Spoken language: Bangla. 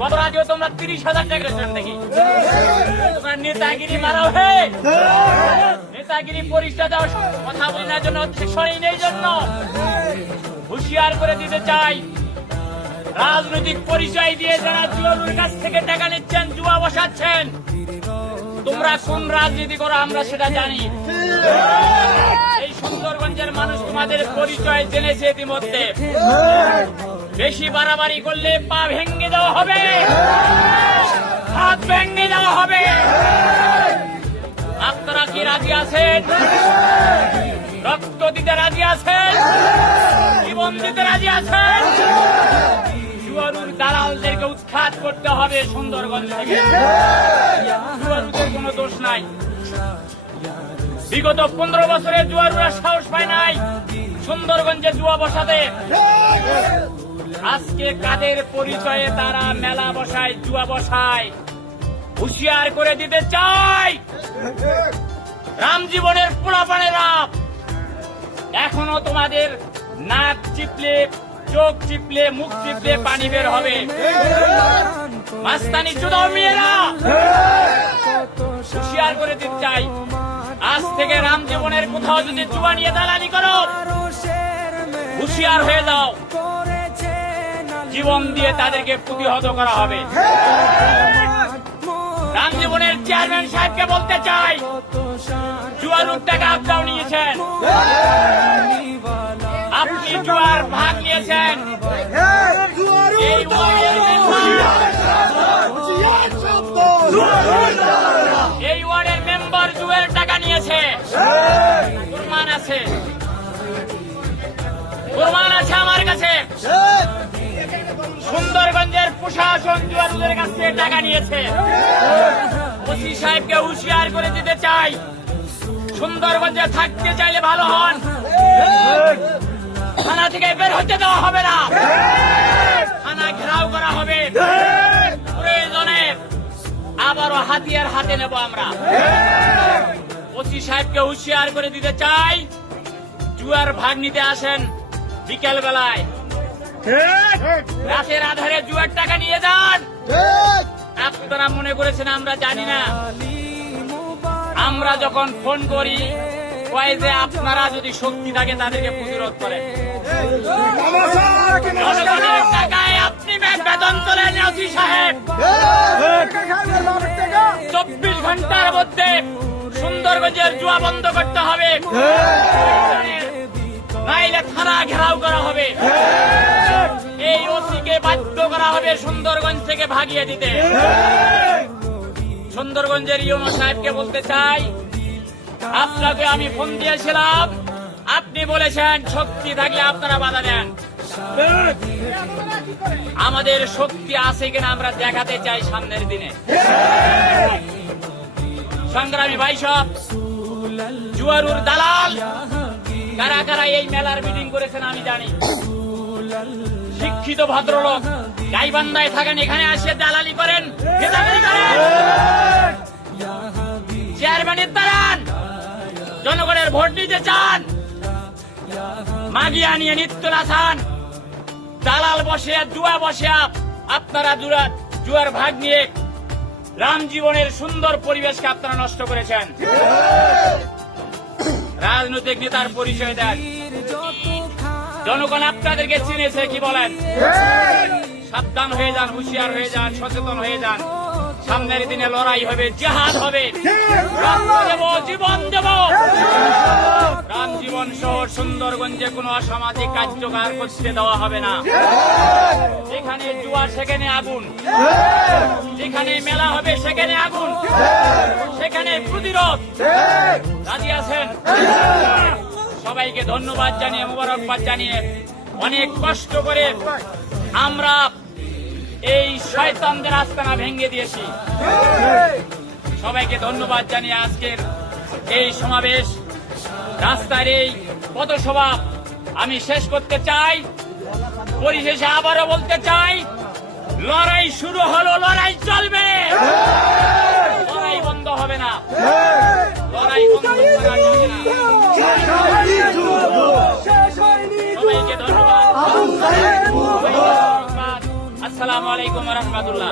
গত রাতেও তোমরা তিরিশ হাজার টাকা দেখি তোমরা নেতাগিরি মারাও হে নেতাগিরি পরিষ্কার দেওয়ার কথা বলি না জন্য শরীর নেই জন্য হুঁশিয়ার করে দিতে চাই রাজনৈতিক পরিচয় দিয়ে যারা জুয়ালুর কাছ থেকে টাকা নিচ্ছেন জুয়া বসাচ্ছেন তোমরা কোন রাজনীতি করো আমরা সেটা জানি। সুন্দরগঞ্জের মানুষ তোমাদের পরিচয় জেনেছে ইতিমধ্যে। বেশি বাড়াবাড়ি করলে পা ভেঙে দেওয়া হবে। হাত ভেঙে দেওয়া হবে। আপনারা কি রাজি আছেন? রক্ত দিতে রাজি আছেন? জীবন দিতে রাজি আছেন? জুয়ারুর দালালদেরকে উৎখাত করতে হবে সুন্দরগঞ্জ থেকে। জুয়ারুদের কোনো দোষ নাই। বিগত পনেরো বছরে জুয়ারুরা সাহস পায় নাই। সুন্দরগঞ্জে জুয়া বসাতে। আজকে কাদের পরিচয়ে তারা মেলা বসায়, জুয়া বসায়? হুঁশিয়ার করে দিতে চাই। রাম জীবনের পোড়াপানেরা এখনও তোমাদের নাক চিপলে, চোখ চিপলে, মুখ চিপলে পানি বের হবে। মাস্তানি চুদাও মেয়েরা। হুঁশিয়ার করে দিতে চাই। আজ থেকে রাম জীবনের কোথাও যদি জুয়া নিয়ে দালালি করো, হুঁশিয়ার হয়ে যাও। জীবন দিয়ে তাদেরকে প্রতিহত করা হবে। রাম জীবনের চেয়ারম্যান সাহেবকে বলতে চাই জুয়ার টাকা আপনিও নিয়েছেন। আপনি জুয়ার ভাগ নিয়েছেন। আছে প্রমাণ আছে আমার কাছে। সুন্দরগঞ্জের প্রশাসন জুয়ারুদের কাছ থেকে টাকা নিয়েছে। ওসি সাহেবকে হুঁশিয়ার করে দিতে চাই। সুন্দরগঞ্জে থাকতে চাইলে ভালো হন। থানা থেকে বের হতে দেওয়া হবে না। থানা ঘেরাও করা হবে। প্রয়োজনে আবারও হাতিয়ার হাতে নেব আমরা। ওসি সাহেবকে হুঁশিয়ার করে দিতে চাই। জুয়ার ভাগ নিতে আসেন বিকেল বেলায় রাতের আধারে জুয়ার টাকা নিয়ে যান। আপনারা মনে করেছেন আমরা জানি না। আমরা যখন ফোন করি কয় যে আপনারা যদি শক্তি থাকে তাদেরকে প্রতিরোধ করেন। টাকায় আপনি বেতন তোলেন সাহেব। চব্বিশ ঘণ্টার মধ্যে সুন্দরগঞ্জের জুয়া বন্ধ করতে হবে। নাইলে থানা ঘেরাও করা হবে। এই ওসিকে বাধ্য করা হবে সুন্দরগঞ্জ থেকে ভাগিয়ে দিতে। সুন্দরগঞ্জের ইউনো সাহেবকে বলতে চাই আপনাকে আমি ফোন দিয়েছিলাম। আপনি বলেছেন শক্তি থাকলে আপনারা বাধা দেন। আমাদের শক্তি আছে কিনা আমরা দেখাতে চাই সামনের দিনে। সংগ্রামী ভাই সব জুয়ারুর দালাল। কারা কারা এই মেলার মিটিং করেছেন আমি জানি। শিক্ষিত ভদ্রলোক, গাইবান্ধায় থাকেন, এখানে আসে দালালি করেন। চেয়ারম্যানের দাঁড়ান জনগণের ভোট নিতে চান। মাগিয়া নিয়ে নিত্য নাচান। দালাল বসে, জুয়া বসে আপ। আপনারা জুয়া জুয়ার ভাগ নিয়ে রাম জীবনের সুন্দর পরিবেশকে আপনারা নষ্ট করেছেন। রাজনৈতিক নেতার পরিচয় দেন। জনগণ আপনাদেরকে চিনেছে কি বলেন? সাবধান হয়ে যান হুঁশিয়ার হয়ে যান সচেতন হয়ে যান। সামনের দিনে লড়াই হবে জেহাদ হবে। জীবন দেব। সহ সুন্দরগঞ্জে কোনো অসামাজিক কার্যকর করতে দেওয়া হবে না। যেখানে জুয়া, সেখানে আগুন। যেখানে মেলা হবে, সেখানে আগুন। সেখানে প্রতিরোধ। রাজি আছেন? সবাইকে ধন্যবাদ জানিয়ে, মোবারকবাদ জানিয়ে অনেক কষ্ট করে আমরা এই শয়তানদের আস্তানা ভেঙে দিয়েছি। সবাইকে ধন্যবাদ জানিয়ে আজকের এই সমাবেশ রাস্তার এই পথসভা। আমি শেষ করতে চাই, পরিশেষে আবারও বলতে চাই, লড়াই শুরু হলো, লড়াই চলবে। লড়াই বন্ধ হবে না। লড়াই বন্ধ হবে না। সবাইকে ধন্যবাদ। আসসালামু আলাইকুম রহমতুল্লাহ।